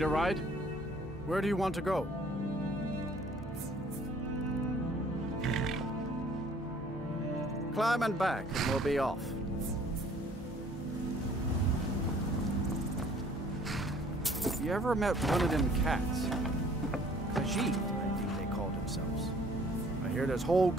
Need a ride? Where do you want to go? Climb and back, and we'll be off. You ever met one of them cats? Khajiit, I think they called themselves. I hear this whole...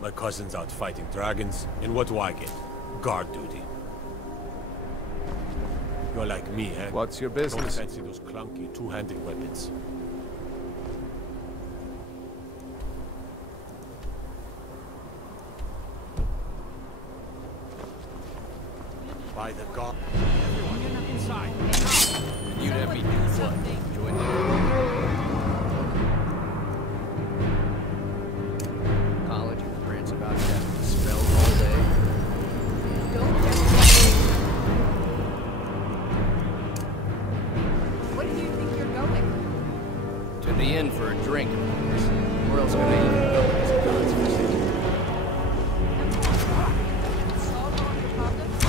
My cousin's out fighting dragons, and what do I get? Guard duty. You're like me, eh? What's your business? Don't fancy those clunky, two-handed weapons. By the god... Everyone, get inside. You'd have me do what? Join the college and rants about casting spells all day. What do you think you're going? To the inn for a drink, of course. Where else could I even go? It's a God's forsaken. Solve all your problems?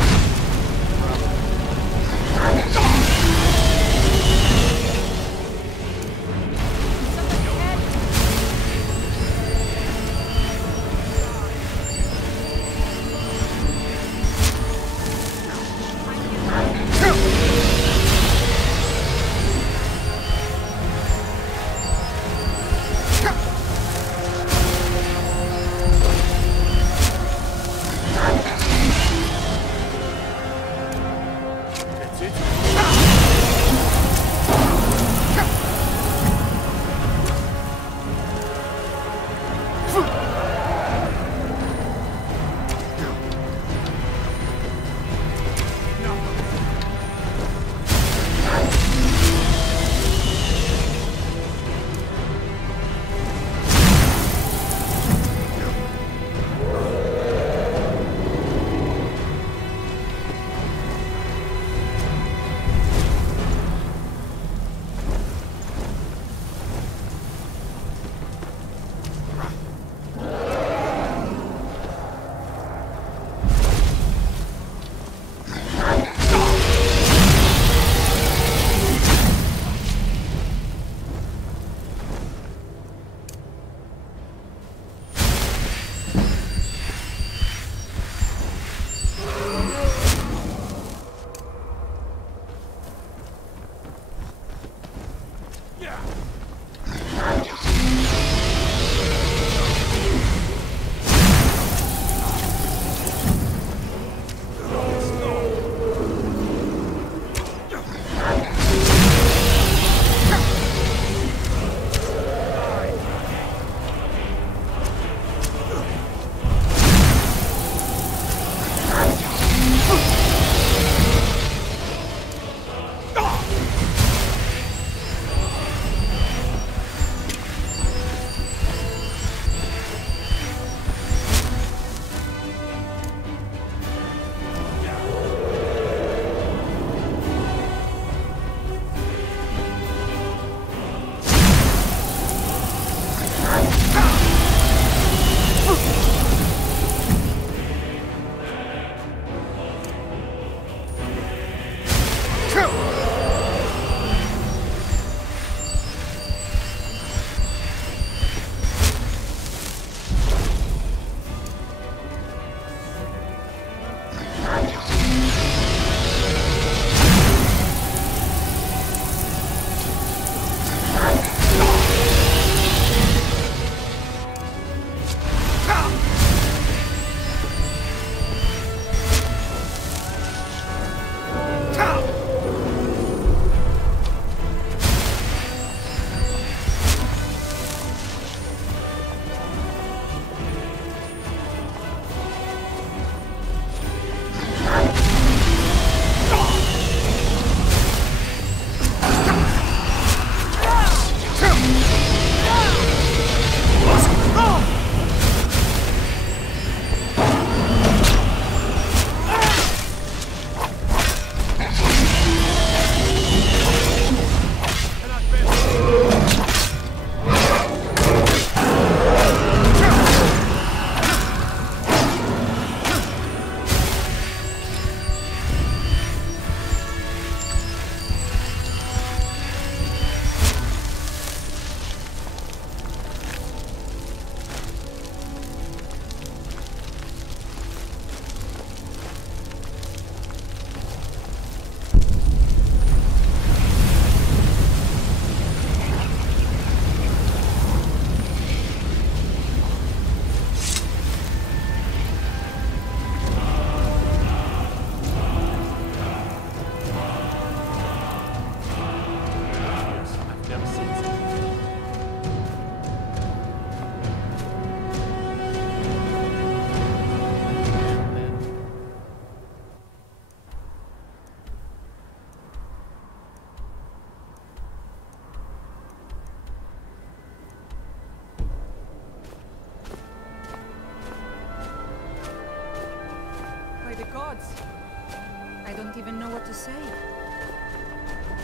even know what to say.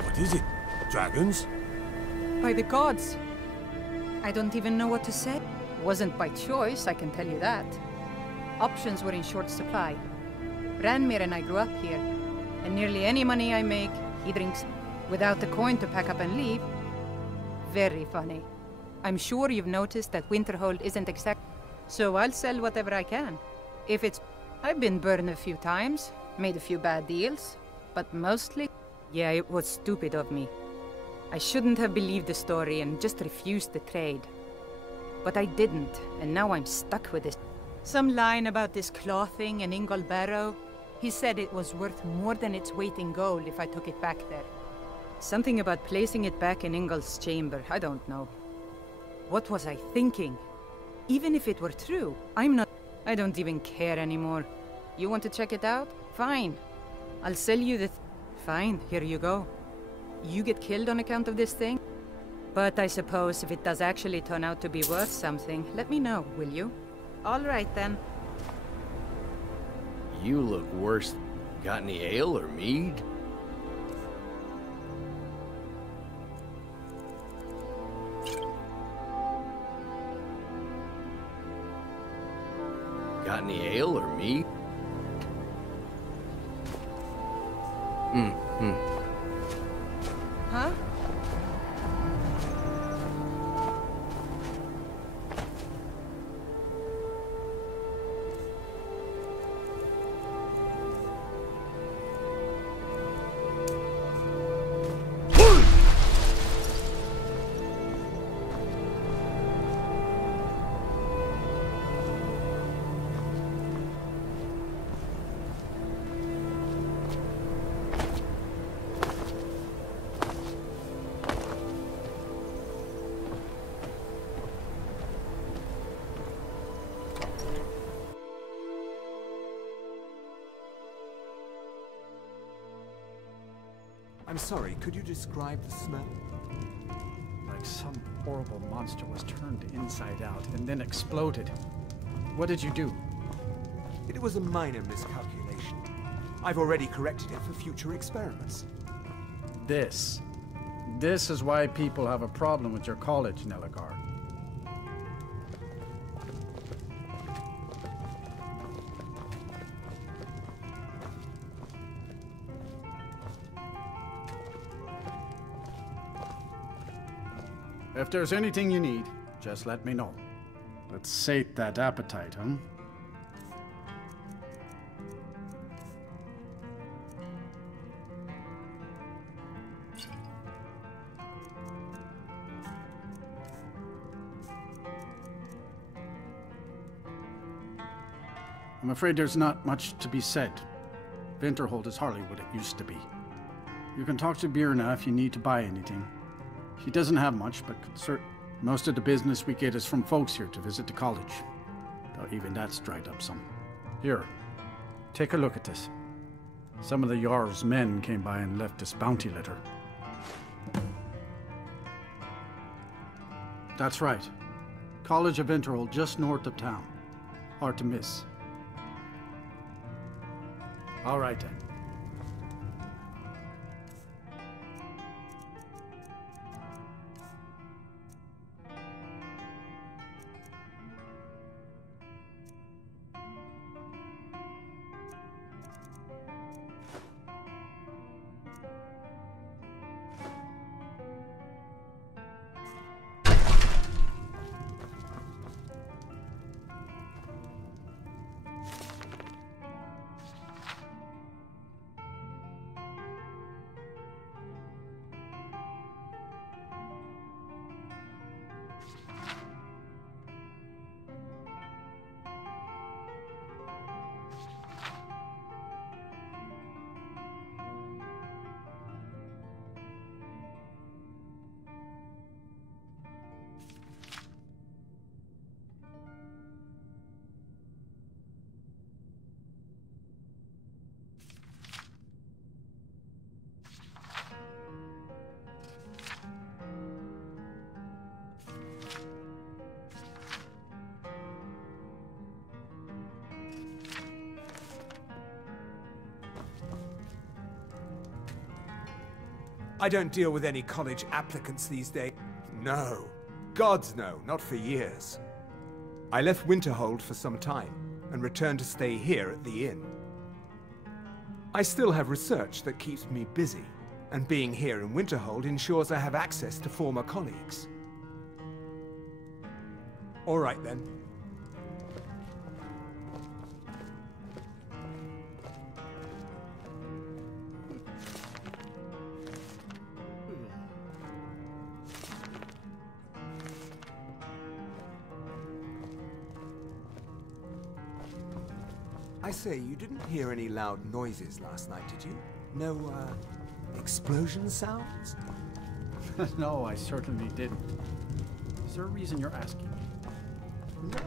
What is it? Dragons? By the gods! I don't even know what to say. Wasn't by choice, I can tell you that. Options were in short supply. Ranmir and I grew up here, and nearly any money I make, he drinks without a coin to pack up and leave. Very funny. I'm sure you've noticed that Winterhold isn't exact, so I'll sell whatever I can. If it's... I've been burned a few times, made a few bad deals, but mostly... Yeah, it was stupid of me. I shouldn't have believed the story and just refused the trade. But I didn't, and now I'm stuck with this. Some line about this clothing and Ingol Barrow. He said it was worth more than its weight in gold if I took it back there. Something about placing it back in Ingol's chamber, I don't know. What was I thinking? Even if it were true, I'm not... I don't even care anymore. You want to check it out? Fine. I'll sell you the... Fine, here you go. You get killed on account of this thing? But I suppose if it does actually turn out to be worth something, let me know, will you? All right, then. You look worse. Got any ale or mead? Got any ale or mead? Huh? I'm sorry, could you describe the smell? Like some horrible monster was turned inside out and then exploded. What did you do? It was a minor miscalculation. I've already corrected it for future experiments. This is why people have a problem with your college, Nelagar. If there's anything you need, just let me know. Let's sate that appetite, huh? I'm afraid there's not much to be said. Winterhold is hardly what it used to be. You can talk to Birna if you need to buy anything. She doesn't have much, but most of the business we get is from folks here to visit the college. Though even that's dried up some. Here, take a look at this. Some of the Jarl's men came by and left this bounty letter. That's right. College of Winterhold, just north of town. Hard to miss. All right then. I don't deal with any college applicants these days. No. Gods no, not for years. I left Winterhold for some time, and returned to stay here at the inn. I still have research that keeps me busy, and being here in Winterhold ensures I have access to former colleagues. All right then. I say, you didn't hear any loud noises last night, did you? No, explosion sounds? No, I certainly didn't. Is there a reason you're asking? No.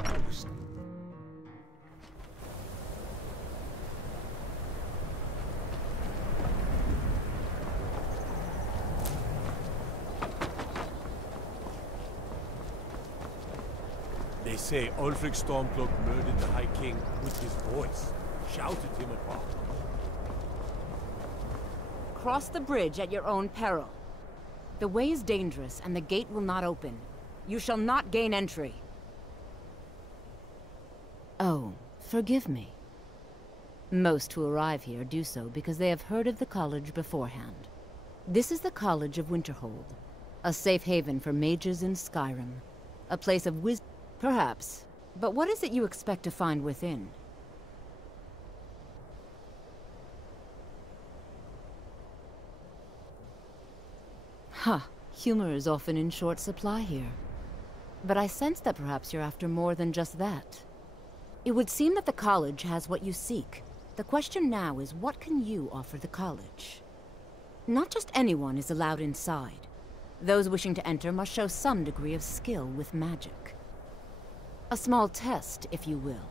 They say Ulfric Stormcloak murdered the High King with his voice, shouted him apart. Cross the bridge at your own peril. The way is dangerous, and the gate will not open. You shall not gain entry. Oh, forgive me. Most who arrive here do so because they have heard of the college beforehand. This is the College of Winterhold, a safe haven for mages in Skyrim. A place of wisdom, perhaps. But what is it you expect to find within? Huh. Humor is often in short supply here. But I sense that perhaps you're after more than just that. It would seem that the college has what you seek. The question now is, what can you offer the college? Not just anyone is allowed inside. Those wishing to enter must show some degree of skill with magic. A small test, if you will.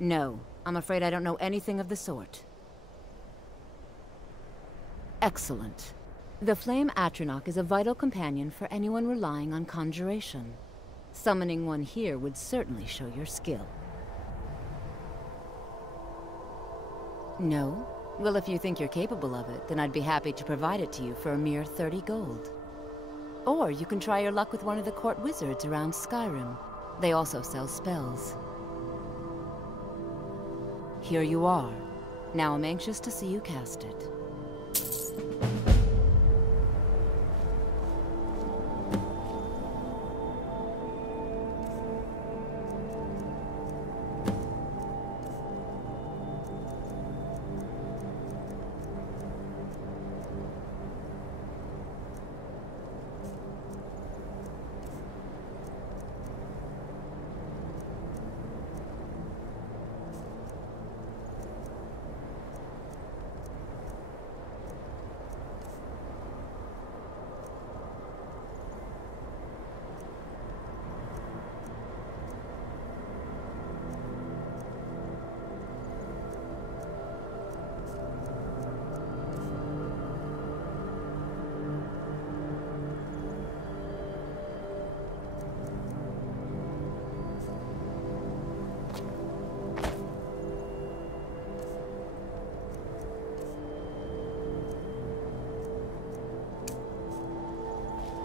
No, I'm afraid I don't know anything of the sort. Excellent. The Flame Atronach is a vital companion for anyone relying on conjuration. Summoning one here would certainly show your skill. No? Well, if you think you're capable of it, then I'd be happy to provide it to you for a mere 30 gold. Or you can try your luck with one of the court wizards around Skyrim. They also sell spells. Here you are. Now I'm anxious to see you cast it.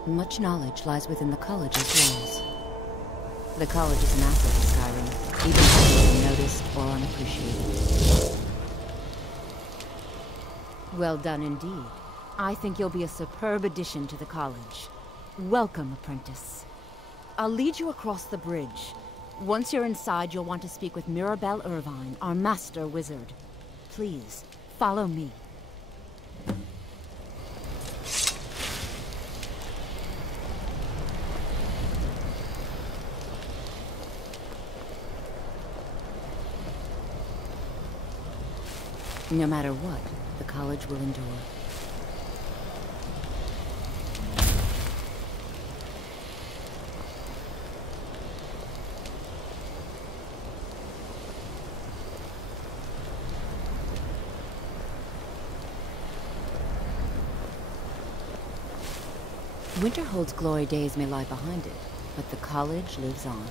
Much knowledge lies within the college's walls. The college is an asset to Skyrim, even if it's unnoticed or unappreciated. Well done indeed. I think you'll be a superb addition to the college. Welcome, apprentice. I'll lead you across the bridge. Once you're inside, you'll want to speak with Mirabelle Irvine, our master wizard. Please, follow me. No matter what, the college will endure. Winterhold's glory days may lie behind it, but the college lives on.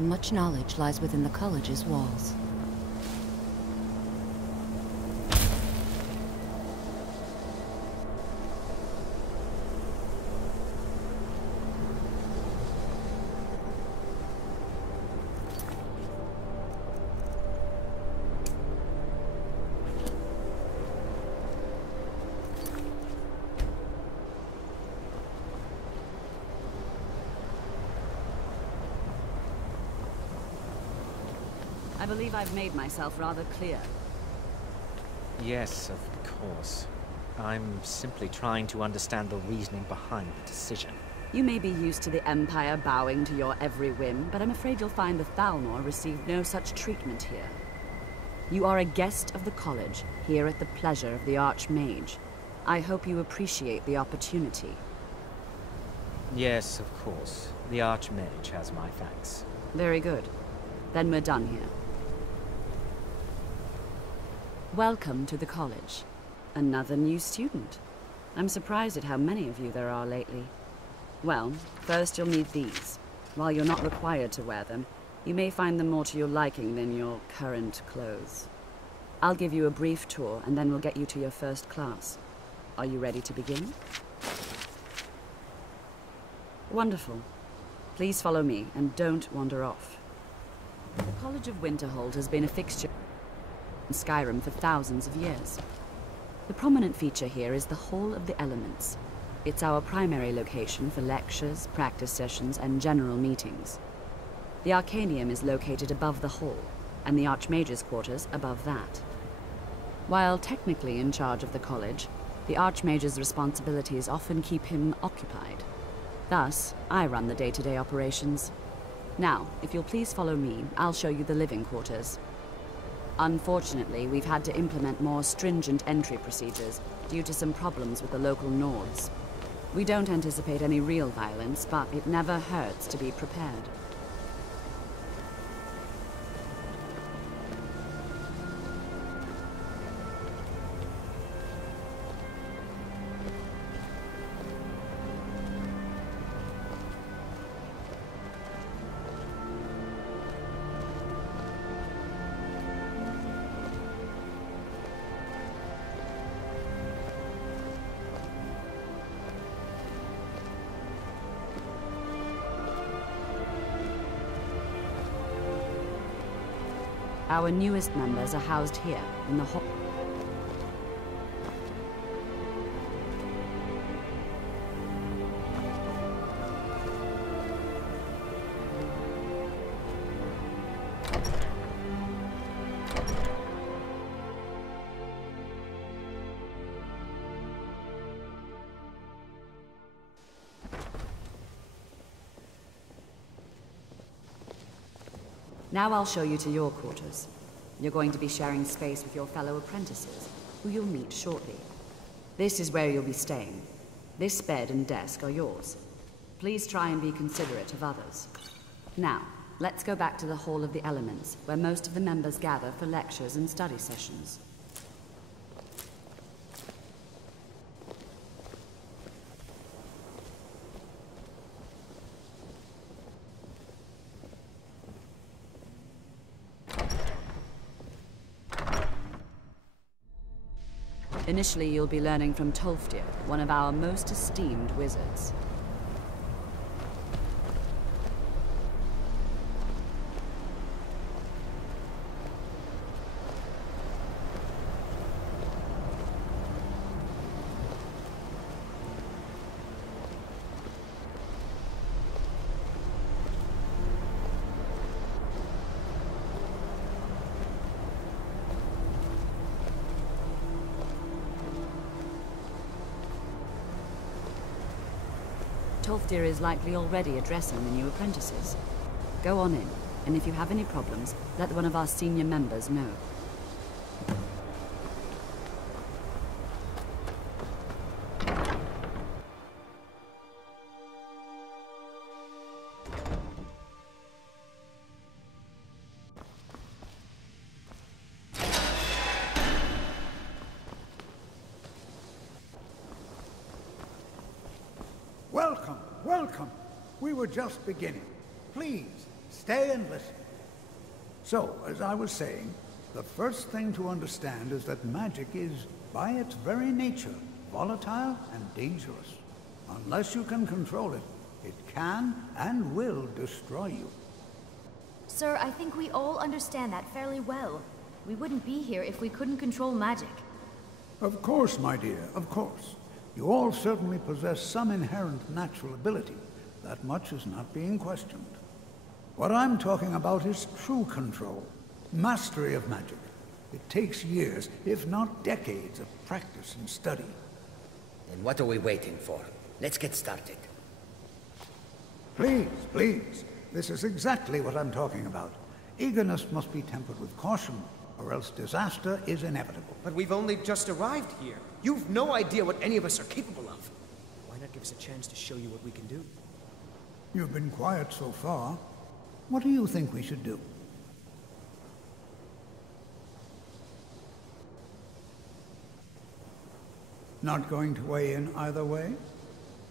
Much knowledge lies within the college's walls. I believe I've made myself rather clear. Yes, of course. I'm simply trying to understand the reasoning behind the decision. You may be used to the Empire bowing to your every whim, but I'm afraid you'll find the Thalmor received no such treatment here. You are a guest of the college, here at the pleasure of the Archmage. I hope you appreciate the opportunity. Yes, of course. The Archmage has my thanks. Very good. Then we're done here. Welcome to the college. Another new student. I'm surprised at how many of you there are lately. Well, first you'll need these. While you're not required to wear them, you may find them more to your liking than your current clothes. I'll give you a brief tour, and then we'll get you to your first class. Are you ready to begin? Wonderful. Please follow me, and don't wander off. The College of Winterhold has been a fixture in Skyrim for thousands of years. The prominent feature here is the Hall of the Elements. It's our primary location for lectures, practice sessions, and general meetings. The Arcanium is located above the hall, and the Archmage's quarters above that. While technically in charge of the college, the Archmage's responsibilities often keep him occupied. Thus, I run the day-to-day operations. Now, if you'll please follow me, I'll show you the living quarters. Unfortunately, we've had to implement more stringent entry procedures due to some problems with the local Nords. We don't anticipate any real violence, but it never hurts to be prepared. Our newest members are housed here, in the hall. Now I'll show you to your quarters. You're going to be sharing space with your fellow apprentices, who you'll meet shortly. This is where you'll be staying. This bed and desk are yours. Please try and be considerate of others. Now, let's go back to the Hall of the Elements, where most of the members gather for lectures and study sessions. Initially, you'll be learning from Tolfdir, one of our most esteemed wizards. Tolfdir is likely already addressing the new apprentices. Go on in, and if you have any problems, let one of our senior members know. Welcome, welcome. We were just beginning. Please, Stay and listen. So, as I was saying, the first thing to understand is that magic is, by its very nature, volatile and dangerous. Unless you can control it, it can and will destroy you. Sir, I think we all understand that fairly well. We wouldn't be here if we couldn't control magic. Of course, my dear, of course. You all certainly possess some inherent natural ability. That much is not being questioned. What I'm talking about is true control, mastery of magic. It takes years, if not decades, of practice and study. Then what are we waiting for? Let's get started. Please, please. This is exactly what I'm talking about. Eagerness must be tempered with caution, or else disaster is inevitable. But we've only just arrived here. You've no idea what any of us are capable of. Why not give us a chance to show you what we can do? You've been quiet so far. What do you think we should do? Not going to weigh in either way?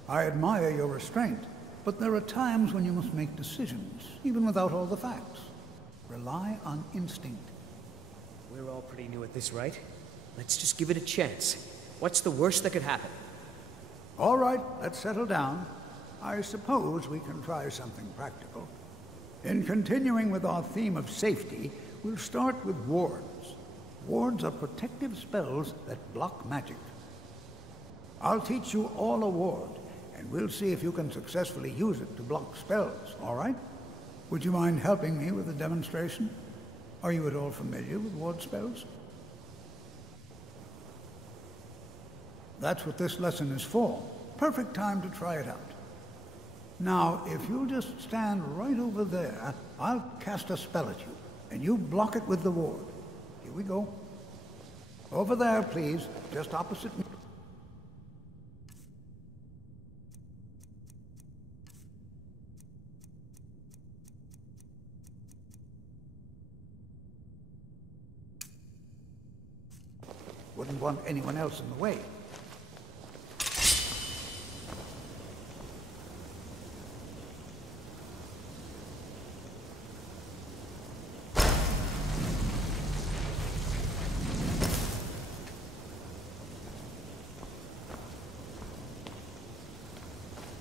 I admire your restraint, but there are times when you must make decisions, even without all the facts. Rely on instinct. We're all pretty new at this, right? Let's just give it a chance. What's the worst that could happen? All right, let's settle down. I suppose we can try something practical. In continuing with our theme of safety, we'll start with wards. Wards are protective spells that block magic. I'll teach you all a ward, and we'll see if you can successfully use it to block spells, all right? Would you mind helping me with a demonstration? Are you at all familiar with ward spells? That's what this lesson is for. Perfect time to try it out. Now, if you'll just stand right over there, I'll cast a spell at you, and you block it with the ward. Here we go. Over there, please, just opposite me. Wouldn't want anyone else in the way.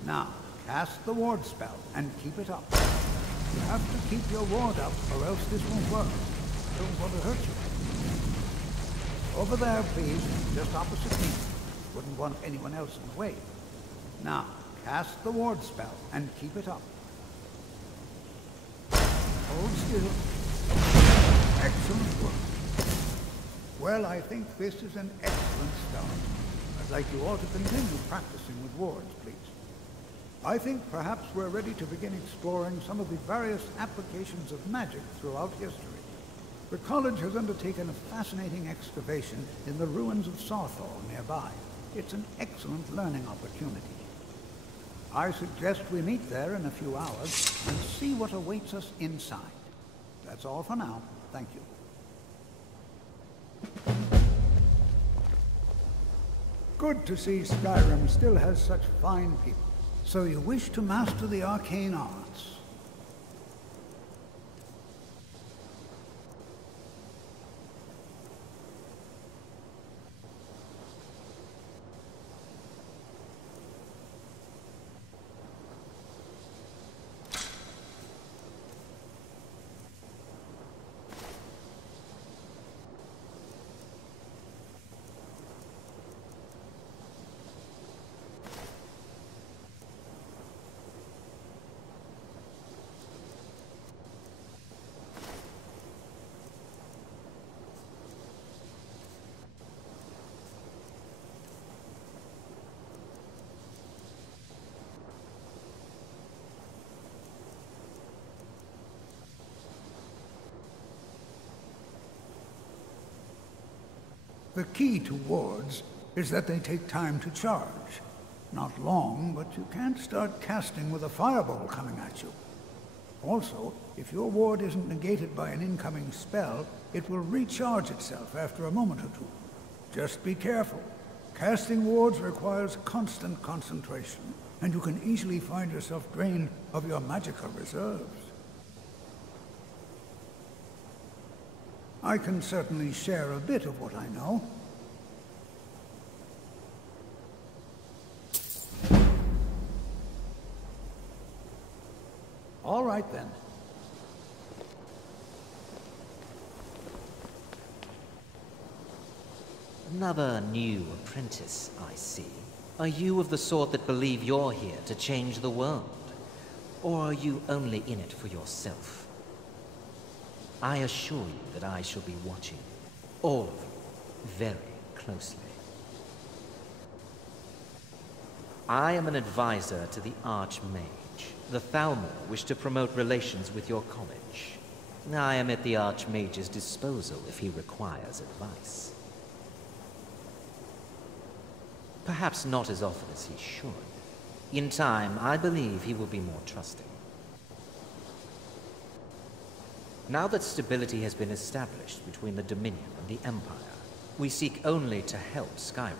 Now, cast the ward spell and keep it up. You have to keep your ward up or else this won't work. I don't want to hurt you. Over there, please, just opposite me. Wouldn't want anyone else in the way. Now, cast the ward spell and keep it up. Hold still. Excellent work. Well, I think this is an excellent start. I'd like you all to continue practicing with wards, please. I think perhaps we're ready to begin exploring some of the various applications of magic throughout history. The college has undertaken a fascinating excavation in the ruins of Sarthal nearby. It's an excellent learning opportunity. I suggest we meet there in a few hours and see what awaits us inside. That's all for now. Thank you. Good to see Skyrim still has such fine people. So you wish to master the arcane arts? The key to wards is that they take time to charge. Not long, but you can't start casting with a fireball coming at you. Also, if your ward isn't negated by an incoming spell, it will recharge itself after a moment or two. Just be careful. Casting wards requires constant concentration, and you can easily find yourself drained of your magical reserves. I can certainly share a bit of what I know. All right, then. Another new apprentice, I see. Are you of the sort that believe you're here to change the world? Or are you only in it for yourself? I assure you that I shall be watching all of you very closely. I am an advisor to the Archmage. The Thalmor wish to promote relations with your college. I am at the Archmage's disposal if he requires advice. Perhaps not as often as he should. In time, I believe he will be more trusting. Now that stability has been established between the Dominion and the Empire, we seek only to help Skyrim,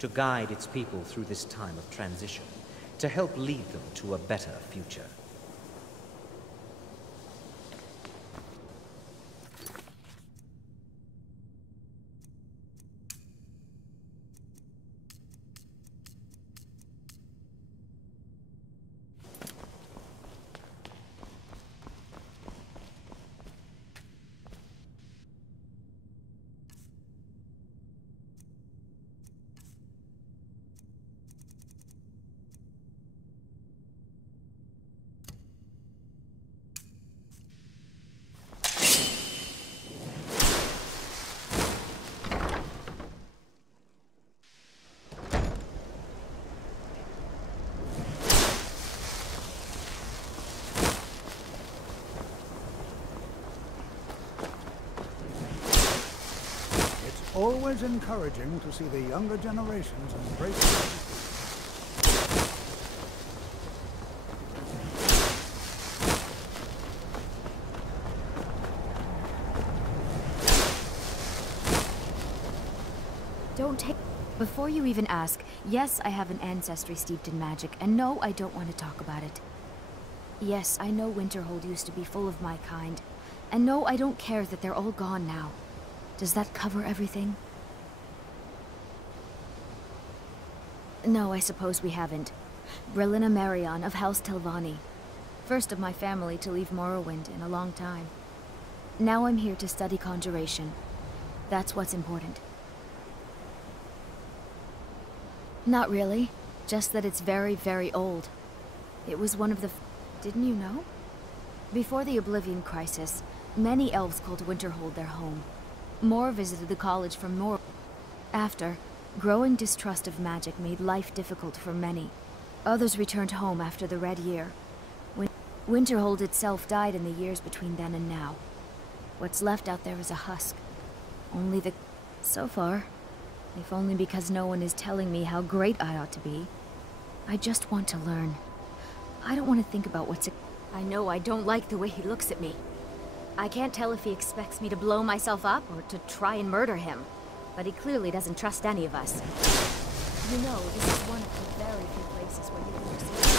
to guide its people through this time of transition, to help lead them to a better future. Always encouraging to see the younger generations embrace education. Don't take... Before you even ask, yes, I have an ancestry steeped in magic, and no, I don't want to talk about it. Yes, I know Winterhold used to be full of my kind, and no, I don't care that they're all gone now. Does that cover everything? No, I suppose we haven't. Brillina Marion of House Telvanni. First of my family to leave Morrowind in a long time. Now I'm here to study conjuration. That's what's important. Not really. Just that it's very, very old. It was one of the... Didn't you know? Before the Oblivion Crisis, many elves called Winterhold their home. More visited the college from more. After, growing distrust of magic made life difficult for many. Others returned home after the Red Year. Winterhold itself died in the years between then and now. What's left out there is a husk. Only the... So far. If only because no one is telling me how great I ought to be. I just want to learn. I don't want to think about what's... I know I don't like the way he looks at me. I can't tell if he expects me to blow myself up or to try and murder him. But he clearly doesn't trust any of us. You know, this is one of the very few places where you can receive...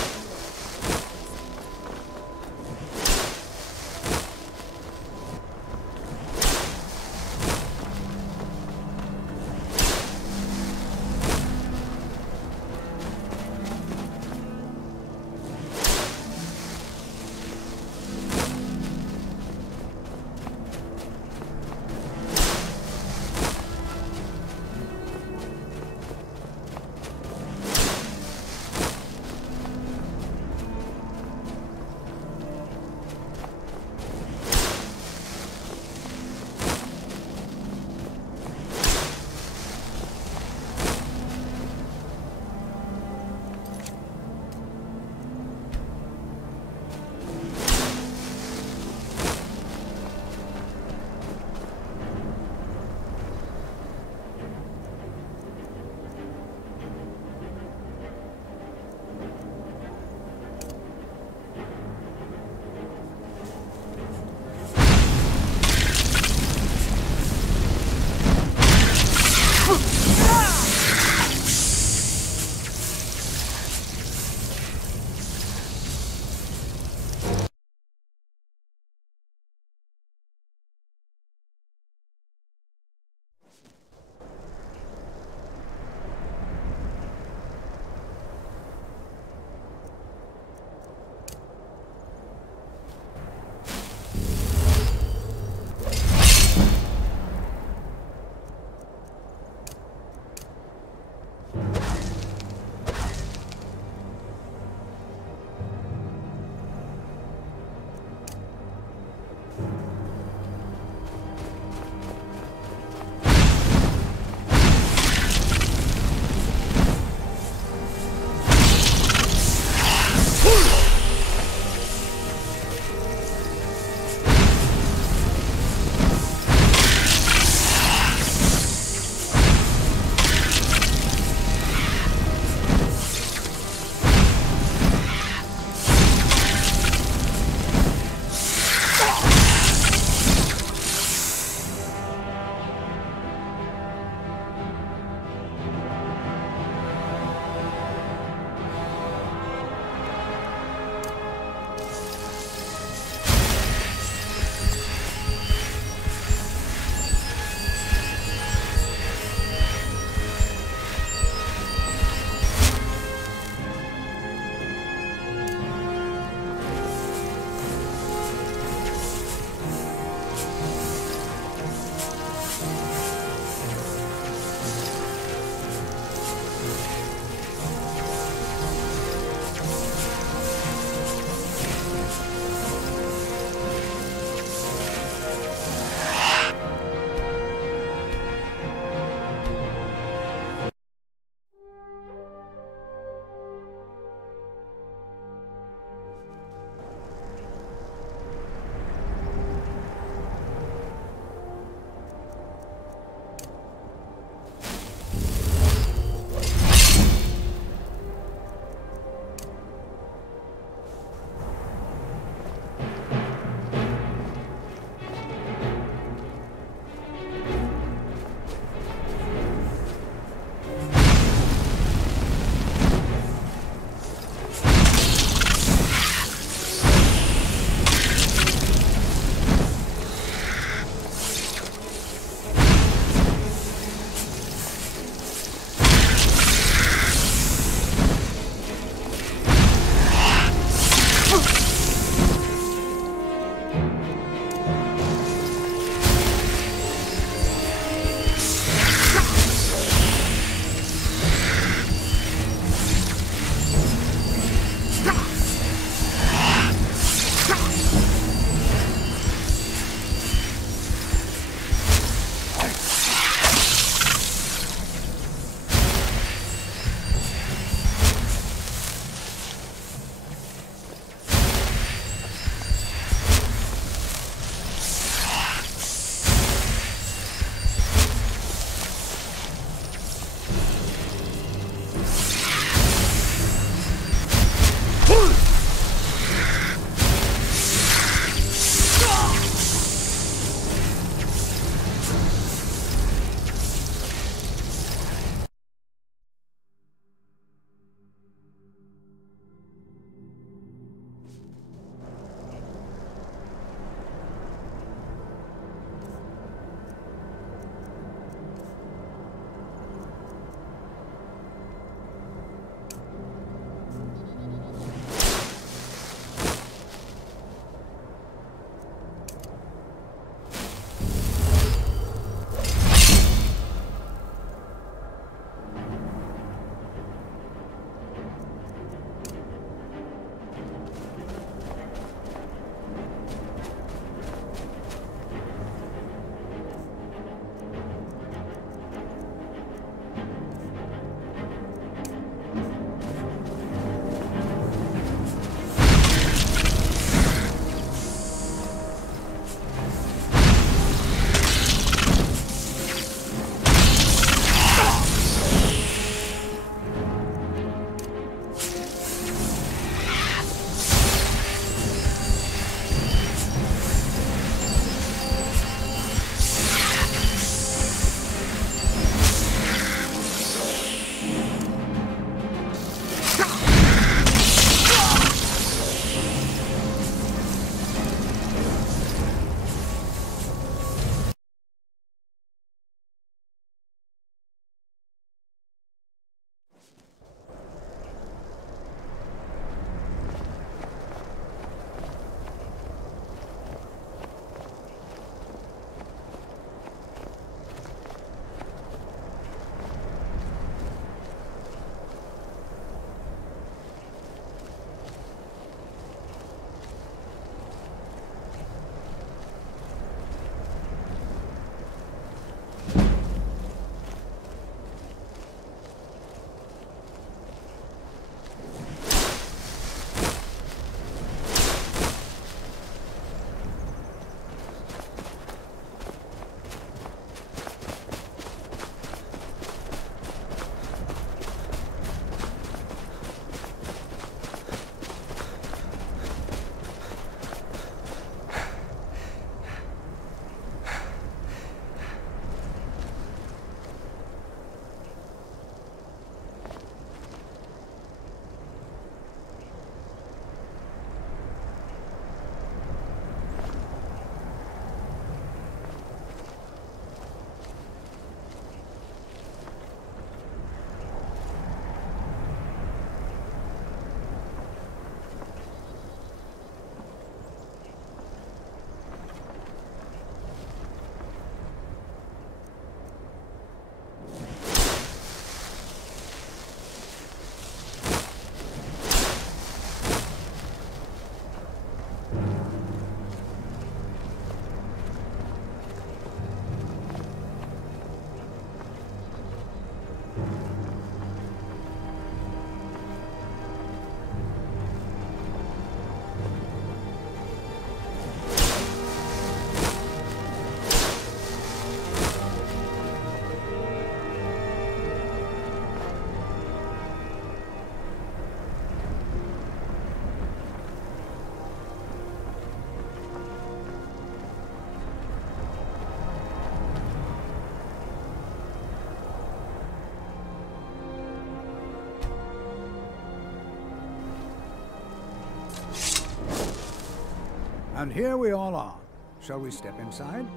And here we all are. Shall we step inside?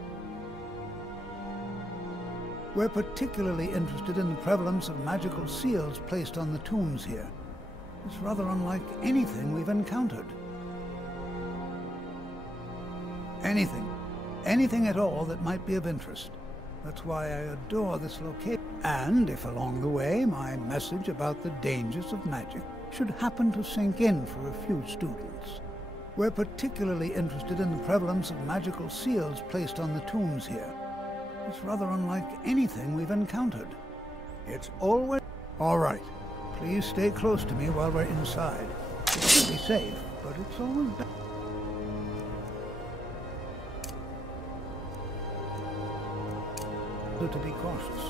We're particularly interested in the prevalence of magical seals placed on the tombs here. It's rather unlike anything we've encountered. Anything at all that might be of interest. That's why I adore this location. And if along the way my message about the dangers of magic should happen to sink in for a few students. We're particularly interested in the prevalence of magical seals placed on the tombs here. It's rather unlike anything we've encountered. It's always... All right. Please stay close to me while we're inside. It should be safe, but it's always better to be cautious.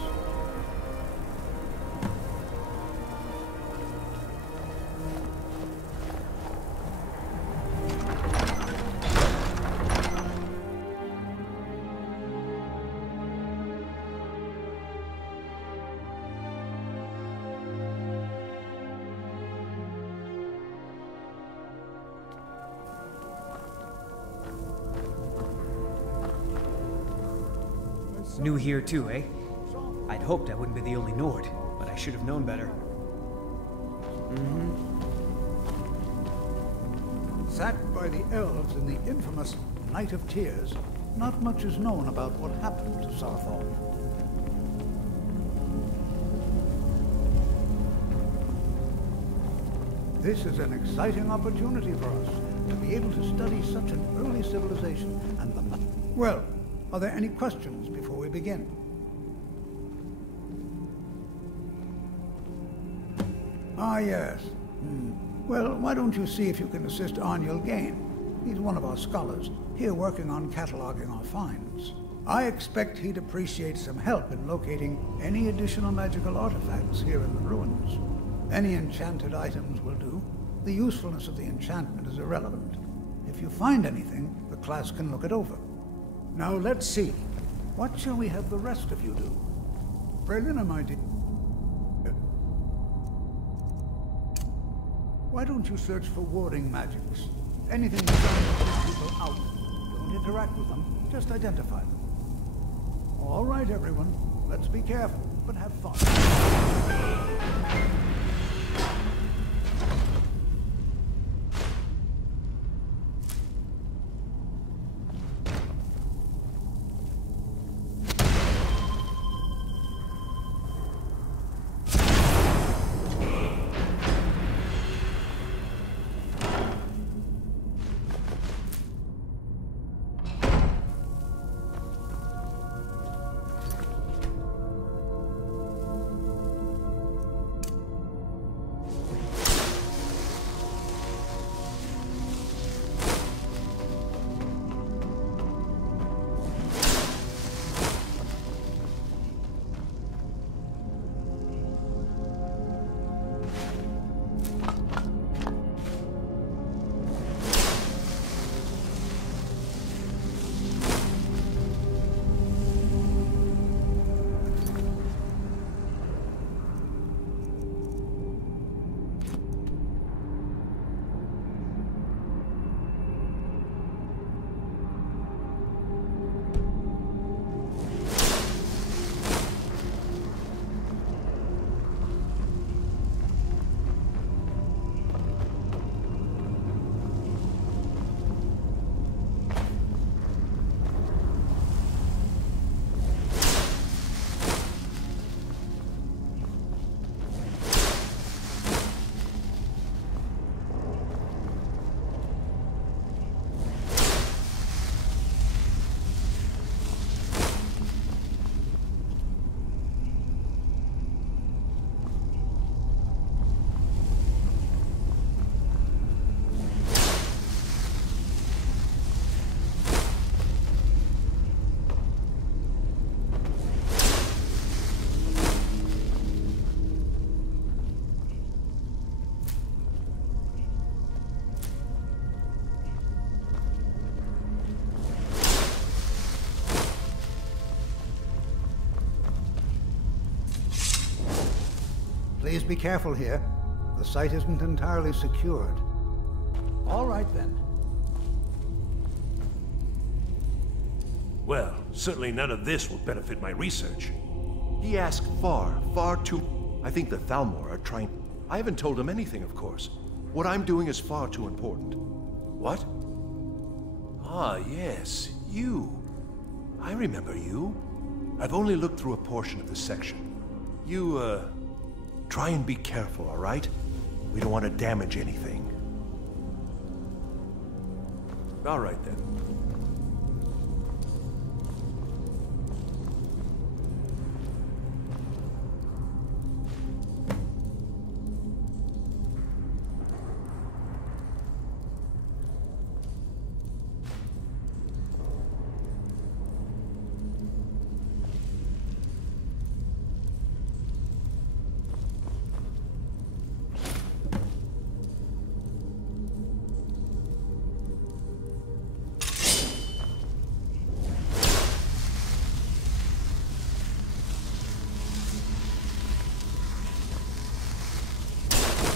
New here too, eh? I'd hoped I wouldn't be the only Nord, but I should have known better. Sat by the elves in the infamous Night of Tears, not much is known about what happened to Sarthal. This is an exciting opportunity for us to be able to study such an early civilization and the... Well, are there any questions before we begin? Ah, yes. Well, why don't you see if you can assist Arniel Gain? He's one of our scholars, here working on cataloging our finds. I expect he'd appreciate some help in locating any additional magical artifacts here in the ruins. Any enchanted items will do. The usefulness of the enchantment is irrelevant. If you find anything, the class can look it over. Now let's see. What shall we have the rest of you do? Frelina, my dear. Why don't you search for warding magics? Anything designed to keep people out. Don't interact with them, just identify them. All right, everyone. Let's be careful, but have fun. Please be careful here. The site isn't entirely secured. All right, then. Well, certainly none of this will benefit my research. He asked far too... I think the Thalmor are trying... I haven't told him anything, of course. What I'm doing is far too important. What? Ah, yes, you. I remember you. I've only looked through a portion of the section. You, try and be careful, all right? We don't want to damage anything. All right, then.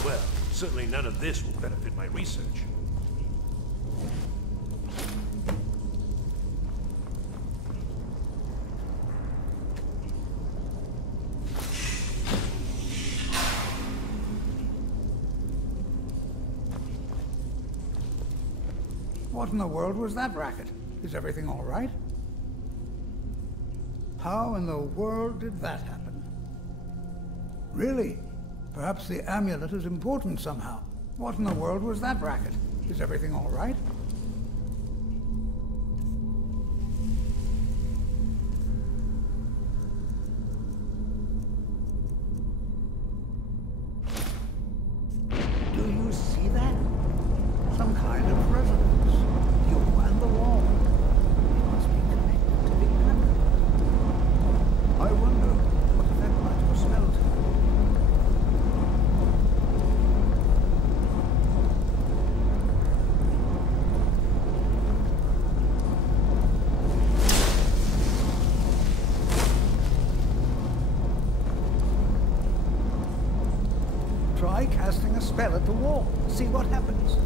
Well, certainly none of this will benefit my research. What in the world was that racket? Is everything all right? How in the world did that happen? Really? Perhaps the amulet is important somehow. What in the world was that racket? Is everything all right? Do you see that? Some kind of resonance. You and the wall. It must be connected to the amulet. I wonder what effect might your spell take. Try casting a spell at the wall. See what happens.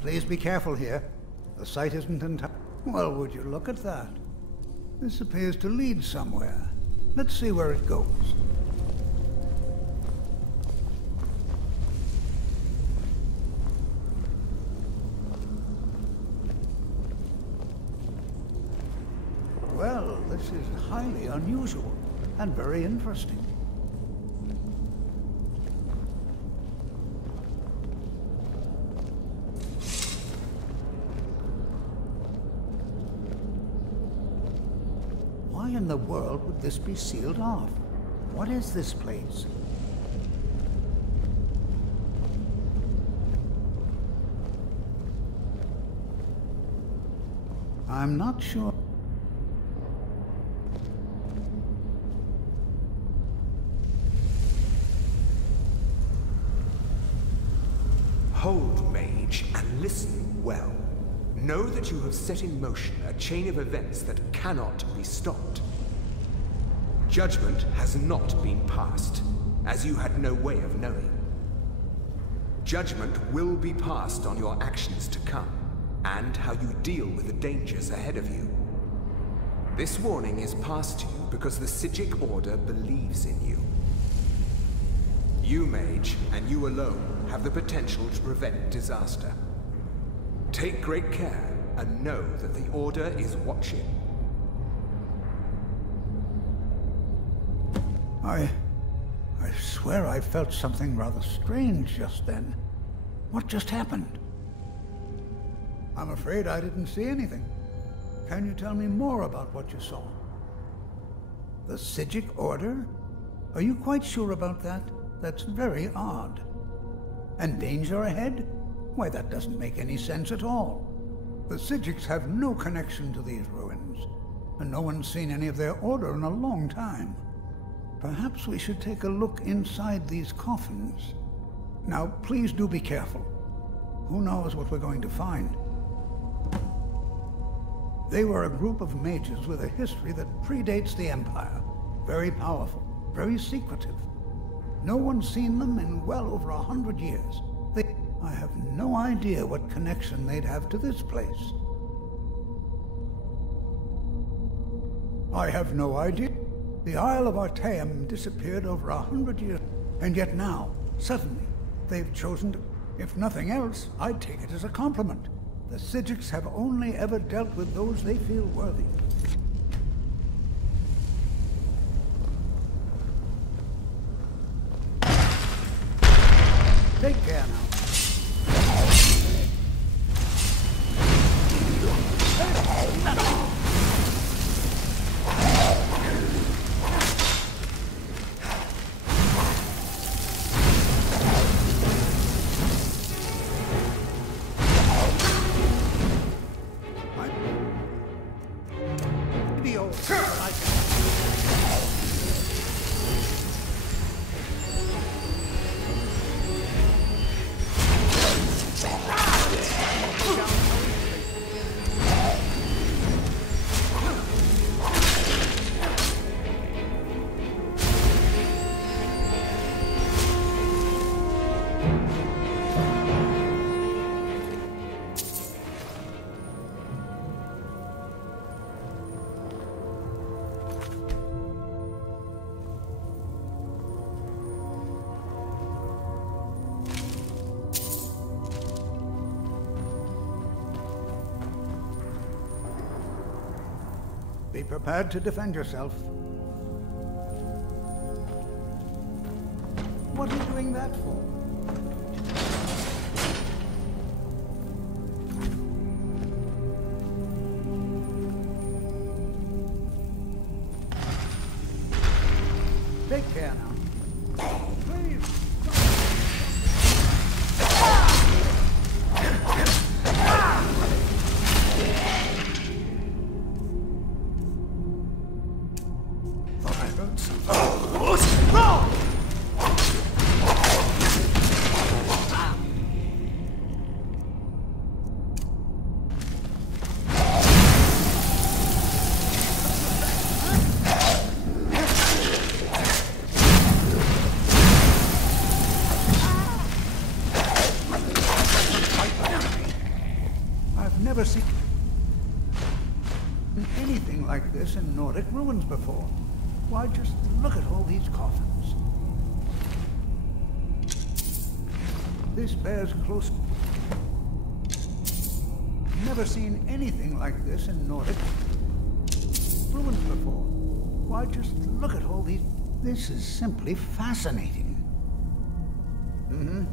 Please be careful here. The site isn't entirely... Well, would you look at that? This appears to lead somewhere. Let's see where it goes. Well, this is highly unusual and very interesting. Why in the world would this be sealed off? What is this place? I'm not sure. Hold, mage, and listen well. Know that you have set in motion a chain of events that cannot be stopped. Judgment has not been passed, as you had no way of knowing. Judgment will be passed on your actions to come, and how you deal with the dangers ahead of you. This warning is passed to you because the Psijic Order believes in you. You, mage, and you alone, have the potential to prevent disaster. Take great care, and know that the Order is watching. I swear I felt something rather strange just then. What just happened? I'm afraid I didn't see anything. Can you tell me more about what you saw? The Psijic Order? Are you quite sure about that? That's very odd. And danger ahead? Why, that doesn't make any sense at all. The Psijics have no connection to these ruins, and no one's seen any of their order in a long time. Perhaps we should take a look inside these coffins. Now, please do be careful. Who knows what we're going to find? They were a group of mages with a history that predates the Empire. Very powerful, very secretive. No one's seen them in well over 100 years. I have no idea what connection they'd have to this place. I have no idea. The Isle of Artaeum disappeared over 100 years, and yet now, suddenly, they've chosen to... If nothing else, I'd take it as a compliment. The Psijics have only ever dealt with those they feel worthy. Take care now. Be prepared to defend yourself. What are you doing that for? Take care now. Please. Never seen anything like this in Nordic ruins before. Why, just look at all these coffins. This bears close... Never seen anything like this in Nordic ruins before. Why, just look at all these... This is simply fascinating. Mm-hmm.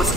Let's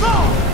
go!